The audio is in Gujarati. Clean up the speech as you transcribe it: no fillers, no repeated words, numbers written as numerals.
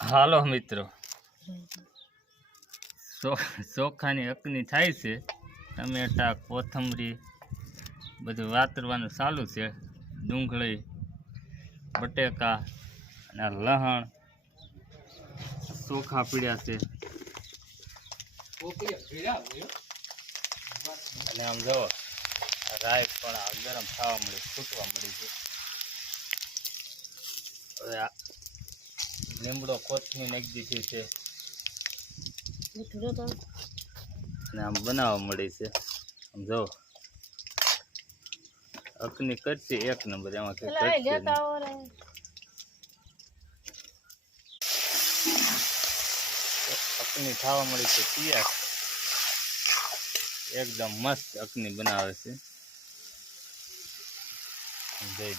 હાલો મિત્રો, ચોખાની અકની થાય છે. ટમેટા, કોથમરી બધું વાતરવાનું ચાલુ છે. ડુંગળી, બટેકા અને લહણ ચોખા પીડ્યા છે. અને આમ જો રાઈ પણ આ ગરમ થવા મળી, ફૂટવા મળી છે. હવે આ લીમડો કોથમી નાખી દીધી છે અને આમ બનાવવા મળી છે. આમ જો અકની કરશે એક નંબર, એમાં કઈ અકની થવા મળી છે તૈયાર. એકદમ મસ્ત અકની બનાવે છે. જઈ